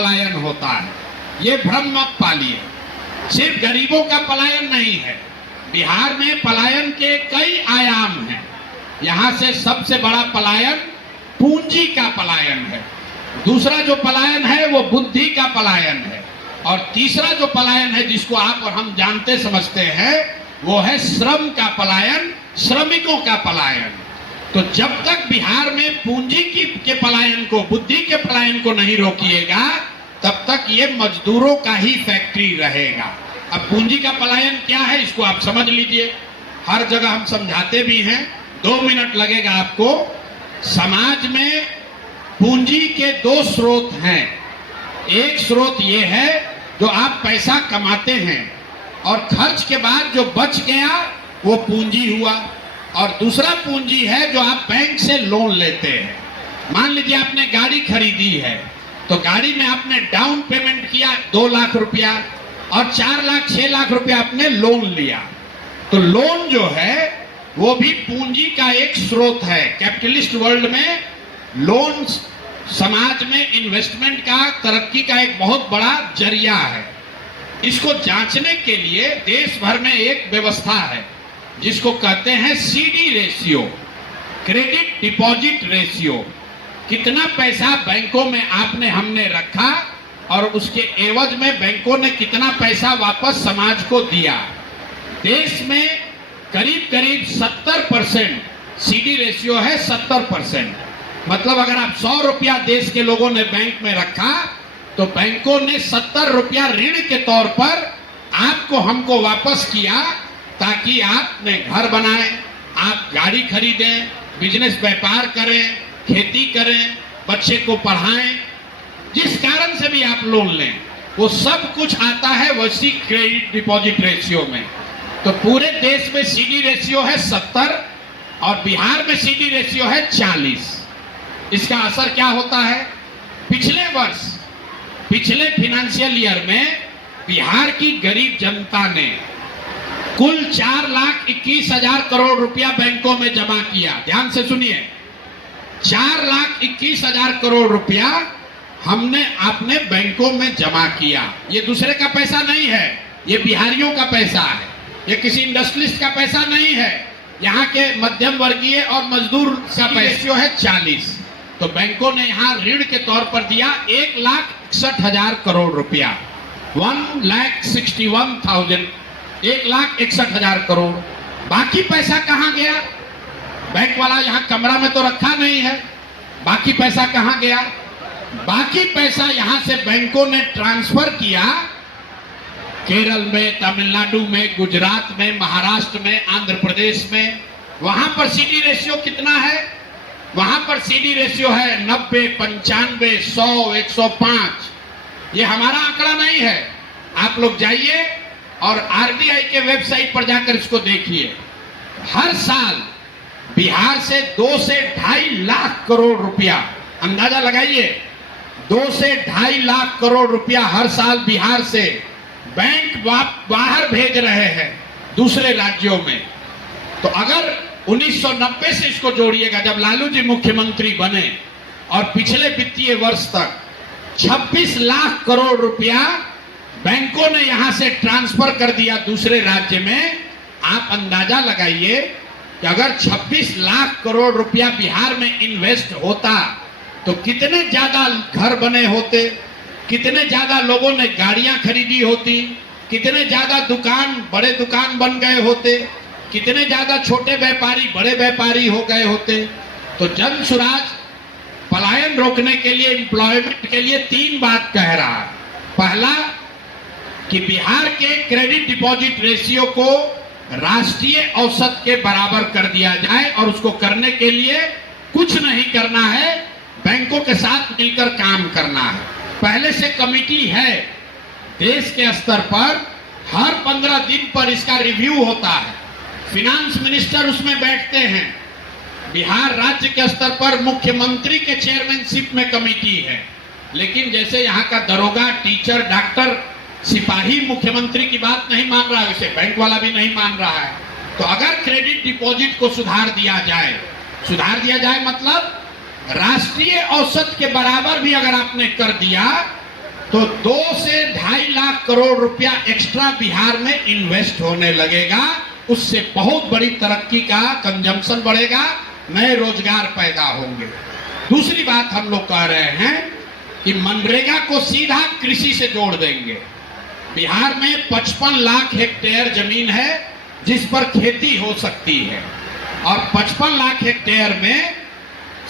पलायन होता है, ये भ्रम मत पालिए। सिर्फ गरीबों का पलायन नहीं है, बिहार में पलायन के कई आयाम हैं। यहाँ से सबसे बड़ा पलायन पूंजी का पलायन है, दूसरा जो पलायन है वो बुद्धि का पलायन है, और तीसरा जो पलायन है जिसको आप और हम जानते समझते हैं वो है श्रम का पलायन, श्रमिकों का पलायन। तो जब तक बिहार में पूंजी के पलायन को, बुद्धि के पलायन को नहीं रोकिएगा, तब तक ये मजदूरों का ही फैक्ट्री रहेगा। अब पूंजी का पलायन क्या है इसको आप समझ लीजिए, हर जगह हम समझाते भी हैं, 2 मिनट लगेगा आपको। समाज में पूंजी के 2 स्रोत हैं। एक स्रोत ये है जो आप पैसा कमाते हैं और खर्च के बाद जो बच गया वो पूंजी हुआ, और दूसरा पूंजी है जो आप बैंक से लोन लेते हैं। मान लीजिए आपने गाड़ी खरीदी है, तो गाड़ी में आपने डाउन पेमेंट किया 2 लाख रुपया और 4 लाख 6 लाख रुपया आपने लोन लिया। तो लोन जो है वो भी पूंजी का एक स्रोत है। कैपिटलिस्ट वर्ल्ड में लोन समाज में इन्वेस्टमेंट का, तरक्की का एक बहुत बड़ा जरिया है। इसको जांचने के लिए देश भर में एक व्यवस्था है जिसको कहते हैं CD ratio, credit deposit ratio. कितना पैसा बैंकों में आपने हमने रखा और उसके एवज में बैंकों ने कितना पैसा वापस समाज को दिया। देश में करीब करीब 70% सीडी रेशियो है, 70%। मतलब अगर आप 100 रुपया देश के लोगों ने बैंक में रखा तो बैंकों ने 70 रुपया ऋण के तौर पर आपको हमको वापस किया, ताकि आपने घर बनाएं, आप गाड़ी खरीदें, बिजनेस व्यापार करें, खेती करें, बच्चे को पढ़ाएं, जिस कारण से भी आप लोन लें, वो सब कुछ आता है वैसी क्रेडिट डिपॉजिट रेशियो में। तो पूरे देश में सीडी रेशियो है 70 और बिहार में सीडी रेशियो है 40। इसका असर क्या होता है? पिछले वर्ष, पिछले फाइनेंशियल ईयर में बिहार की गरीब जनता ने कुल 4,21,000 करोड़ रुपया बैंकों में जमा किया। ध्यान से सुनिए, 4,21,000 करोड़ रुपया हमने अपने बैंकों में जमा किया। ये दूसरे का पैसा नहीं है, ये बिहारियों का पैसा है, ये किसी इंडस्ट्रियलिस्ट का पैसा नहीं है, यहाँ के मध्यम वर्गीय और मजदूर का पैसा है 40। तो बैंकों ने यहाँ ऋण के तौर पर दिया 1,61,000 करोड़ रुपया, 1,61,000, 1,61,000 करोड़। बाकी पैसा कहाँ गया? बैंक वाला यहाँ कमरा में तो रखा नहीं है, बाकी पैसा कहाँ गया? बाकी पैसा यहाँ से बैंकों ने ट्रांसफर किया केरल में, तमिलनाडु में, गुजरात में, महाराष्ट्र में, आंध्र प्रदेश में। वहां पर सीडी रेशियो कितना है? वहां पर सीडी रेशियो है 90, 95, 100, 105। ये हमारा आंकड़ा नहीं है। आप लोग जाइए और आरबीआई के वेबसाइट पर जाकर इसको देखिए। हर साल बिहार से 2 से 2.5 लाख करोड़ रुपया, अंदाजा लगाइए, 2 से 2.5 लाख करोड़ रुपया हर साल बिहार से बैंक बाहर भेज रहे हैं दूसरे राज्यों में। तो अगर 1990 से इसको जोड़िएगा, जब लालू जी मुख्यमंत्री बने, और पिछले वित्तीय वर्ष तक 26 लाख करोड़ रुपया बैंकों ने यहां से ट्रांसफर कर दिया दूसरे राज्य में। आप अंदाजा लगाइए कि अगर 26 लाख करोड़ रुपया बिहार में इन्वेस्ट होता तो कितने ज्यादा घर बने होते, कितने ज्यादा लोगों ने गाड़ियां खरीदी होती, कितने ज्यादा दुकान, बड़े दुकान बन गए होते, कितने ज्यादा छोटे व्यापारी बड़े व्यापारी हो गए होते। तो जन सुराज पलायन रोकने के लिए, एम्प्लॉयमेंट के लिए 3 बात कह रहा है। पहला कि बिहार के क्रेडिट डिपॉजिट रेशियो को राष्ट्रीय औसत के बराबर कर दिया जाए, और उसको करने के लिए कुछ नहीं करना है, बैंकों के साथ मिलकर काम करना है। पहले से कमेटी है देश के स्तर पर, हर 15 दिन पर इसका रिव्यू होता है, फिनांस मिनिस्टर उसमें बैठते हैं। बिहार राज्य के स्तर पर मुख्यमंत्री के चेयरमैनशिप में कमेटी है, लेकिन जैसे यहाँ का दरोगा, टीचर, डॉक्टर, सिपाही मुख्यमंत्री की बात नहीं मान रहा है, उसे बैंक वाला भी नहीं मान रहा है। तो अगर क्रेडिट डिपॉजिट को सुधार दिया जाए मतलब राष्ट्रीय औसत के बराबर भी अगर आपने कर दिया तो 2 से 2.5 लाख करोड़ रुपया एक्स्ट्रा बिहार में इन्वेस्ट होने लगेगा। उससे बहुत बड़ी तरक्की का कंजम्पशन बढ़ेगा, नए रोजगार पैदा होंगे। दूसरी बात हम लोग कह रहे हैं कि मनरेगा को सीधा कृषि से जोड़ देंगे। बिहार में 55 लाख हेक्टेयर जमीन है जिस पर खेती हो सकती है, और 55 लाख हेक्टेयर में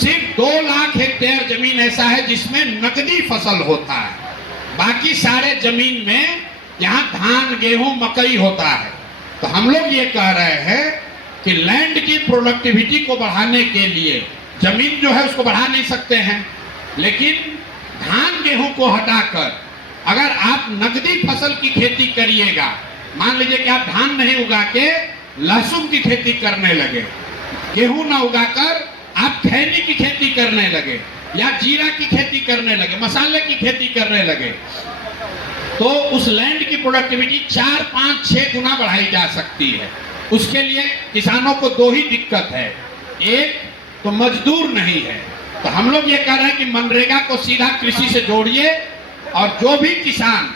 सिर्फ 2 लाख हेक्टेयर जमीन ऐसा है जिसमें नकदी फसल होता है। बाकी सारे जमीन में यहाँ धान, गेहूं, मकई होता है। तो हम लोग ये कह रहे हैं कि लैंड की प्रोडक्टिविटी को बढ़ाने के लिए जमीन जो है उसको बढ़ा नहीं सकते हैं, लेकिन धान गेहूं को हटाकर अगर आप नकदी फसल की खेती करिएगा, मान लीजिए कि आप धान नहीं उगा के लहसुन की खेती करने लगे, गेहूं ना उगाकर आप खैनी की खेती करने लगे, या जीरा की खेती करने लगे, मसाले की खेती करने लगे, तो उस लैंड की प्रोडक्टिविटी 4, 5, 6 गुना बढ़ाई जा सकती है। उसके लिए किसानों को 2 ही दिक्कत है, एक तो मजदूर नहीं है। तो हम लोग ये कह रहे हैं कि मनरेगा को सीधा कृषि से जोड़िए, और जो भी किसान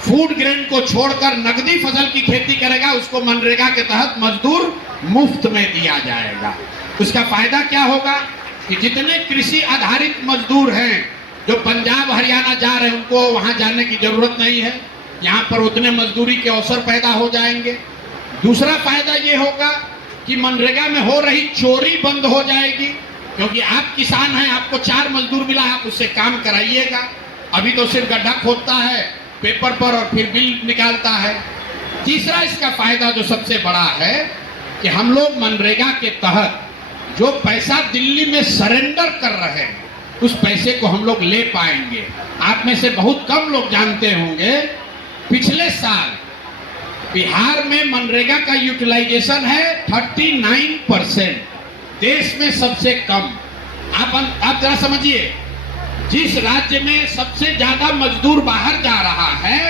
फूड ग्रेन को छोड़कर नकदी फसल की खेती करेगा उसको मनरेगा के तहत मजदूर मुफ्त में दिया जाएगा। उसका फायदा क्या होगा कि जितने कृषि आधारित मजदूर हैं जो पंजाब हरियाणा जा रहे हैं उनको वहां जाने की जरूरत नहीं है, यहाँ पर उतने मजदूरी के अवसर पैदा हो जाएंगे। दूसरा फायदा ये होगा कि मनरेगा में हो रही चोरी बंद हो जाएगी, क्योंकि आप किसान हैं, आपको 4 मजदूर मिला, आप उससे काम कराइएगा। अभी तो सिर्फ गड्ढा खोदता है पेपर पर और फिर बिल निकालता है। तीसरा इसका फायदा जो सबसे बड़ा है कि हम लोग मनरेगा के तहत जो पैसा दिल्ली में सरेंडर कर रहे हैं उस पैसे को हम लोग ले पाएंगे। आप में से बहुत कम लोग जानते होंगे, पिछले साल बिहार में मनरेगा का यूटिलाइजेशन है 39%, देश में सबसे कम। आप जरा समझिए, जिस राज्य में सबसे ज्यादा मजदूर बाहर जा रहा है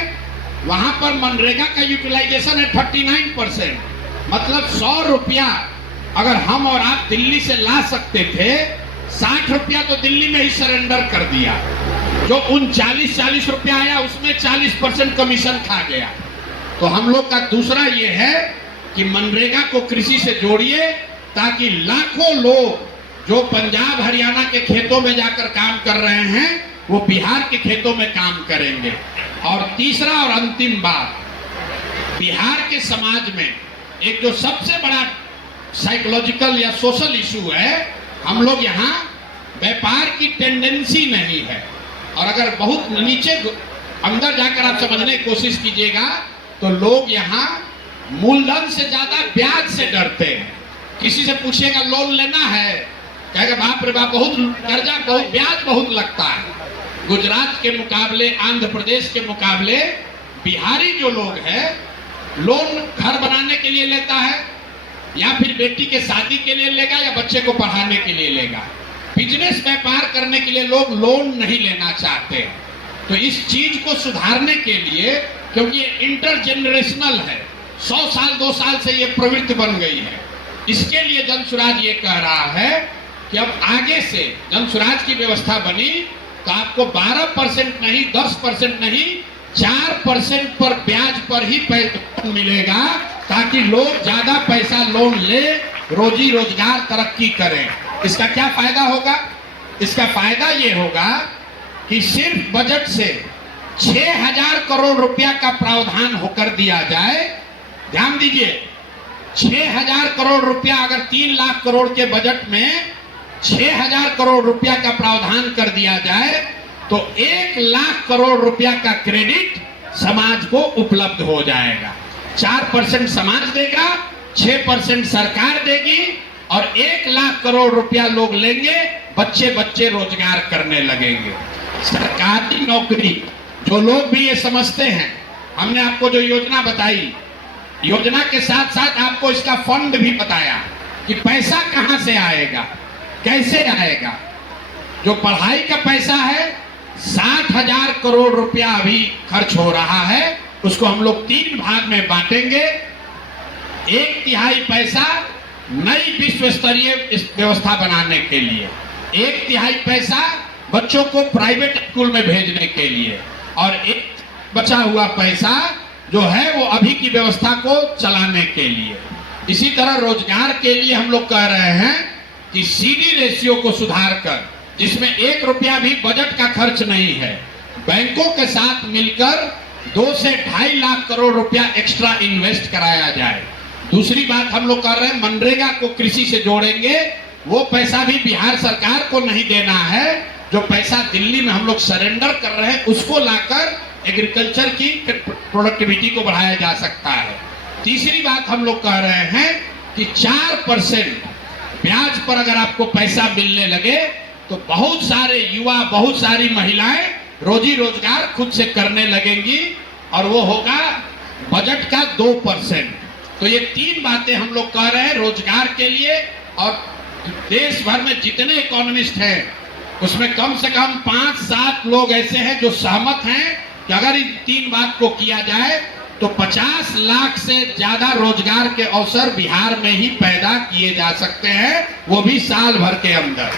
वहां पर मनरेगा का यूटिलाइजेशन है 39%। मतलब 100 रुपया अगर हम और आप दिल्ली से ला सकते थे, 60 रुपया तो दिल्ली में ही सरेंडर कर दिया। जो 39-40 रुपया आया उसमें 40% कमीशन खा गया। तो हम लोग का दूसरा ये है कि मनरेगा को कृषि से जोड़िए, ताकि लाखों लोग जो पंजाब हरियाणा के खेतों में जाकर काम कर रहे हैं वो बिहार के खेतों में काम करेंगे। और तीसरा और अंतिम बात, बिहार के समाज में एक जो सबसे बड़ा साइकोलॉजिकल या सोशल इशू है, हम लोग यहाँ व्यापार की टेंडेंसी नहीं है। और अगर बहुत नीचे अंदर जाकर आप समझने की कोशिश कीजिएगा तो लोग यहाँ मूलधन से ज्यादा ब्याज से डरते हैं। किसी से पूछिएगा लोन लेना है, कहेगा बाप रे बाप बहुत कर्जा, बहुत ब्याज बहुत लगता है। गुजरात के मुकाबले, आंध्र प्रदेश के मुकाबले बिहारी जो लोग हैं लोन घर बनाने के लिए लेता है, या फिर बेटी के शादी के लिए लेगा, या बच्चे को पढ़ाने के लिए लेगा। बिजनेस व्यापार करने के लिए लोग लोन नहीं लेना चाहते। तो इस चीज को सुधारने के लिए, क्योंकि ये इंटरजेनरेशनल है, 100 साल 2 साल से ये प्रवृत्ति बन गई है, इसके लिए जनसुराज ये कह रहा है कि अब आगे से जनसुराज की व्यवस्था बनी तो आपको 12% नहीं, 10% नहीं, 4% पर ब्याज पर ही पैसा मिलेगा, ताकि लोग ज्यादा पैसा लोन ले, रोजी रोजगार तरक्की करें। इसका क्या फायदा होगा? इसका फायदा ये होगा कि सिर्फ बजट से 6000 करोड़ रुपया का प्रावधान होकर दिया जाए। ध्यान दीजिए, 6000 करोड़ रुपया अगर 3 लाख करोड़ के बजट में 6000 करोड़ रुपया का प्रावधान कर दिया जाए तो 1 लाख करोड़ रुपया का क्रेडिट समाज को उपलब्ध हो जाएगा। 4% समाज देगा, 6% सरकार देगी, और 1 लाख करोड़ रुपया लोग लेंगे, बच्चे बच्चे रोजगार करने लगेंगे। सरकारी नौकरी, जो लोग भी ये समझते हैं, हमने आपको जो योजना बताई, योजना के साथ साथ आपको इसका फंड भी बताया कि पैसा कहां से आएगा, कैसे आएगा। जो पढ़ाई का पैसा है 60,000 करोड़ रुपया अभी खर्च हो रहा है, उसको हम लोग 3 भाग में बांटेंगे। 1/3 पैसा नई विश्व स्तरीय व्यवस्था बनाने के लिए, 1/3 पैसा बच्चों को प्राइवेट स्कूल में भेजने के लिए, और एक बचा हुआ पैसा जो है वो अभी की व्यवस्था को चलाने के लिए। इसी तरह रोजगार के लिए हम लोग कह रहे हैं कि सीडी रेशियो को सुधार कर, जिसमें 1 रुपया भी बजट का खर्च नहीं है, बैंकों के साथ मिलकर 2 से 2.5 लाख करोड़ रुपया एक्स्ट्रा इन्वेस्ट कराया जाए। दूसरी बात हम लोग कर रहे हैं, मनरेगा को कृषि से जोड़ेंगे। वो पैसा भी बिहार सरकार को नहीं देना है, जो पैसा दिल्ली में हम लोग सरेंडर कर रहे हैं उसको लाकर एग्रीकल्चर की प्रोडक्टिविटी को बढ़ाया जा सकता है। तीसरी बात हम लोग कह रहे हैं कि 4% ब्याज पर अगर आपको पैसा मिलने लगे तो बहुत सारे युवा, बहुत सारी महिलाएं रोजी रोजगार खुद से करने लगेंगी और वो होगा बजट का 2%। तो ये 3 बातें हम लोग कह रहे हैं रोजगार के लिए। और देश भर में जितने इकोनॉमिस्ट हैं उसमें कम से कम 5-7 लोग ऐसे हैं जो सहमत हैं कि अगर इन 3 बात को किया जाए तो 50 लाख से ज्यादा रोजगार के अवसर बिहार में ही पैदा किए जा सकते हैं, वो भी साल भर के अंदर।